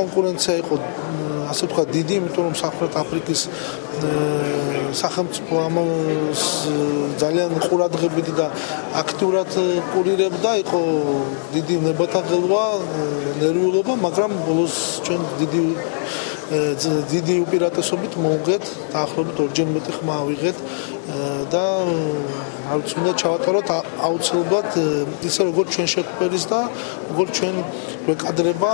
კონკურენცია იყო ასე ვთქვათ დიდი, იმიტომ რომ სამხრეთ აფრიკის სახელმწიფო ამას ძალიან ყურადღებითი და აქტიურად კურირებდა, იყო დიდი ნებათაღელვა, ნერვიულობა, მაგრამ ბოლოს ჩვენ დიდი უპირატესობით მოვუღეთ, დაახლოებით 2-ჯერ მეტი ხმა ავიღეთ და არ ვიცი, უნდა ჩავატაროთ აუცილებლად ისე როგორც ჩვენ შეგვყერის და როგორც ჩვენ გვეკადრება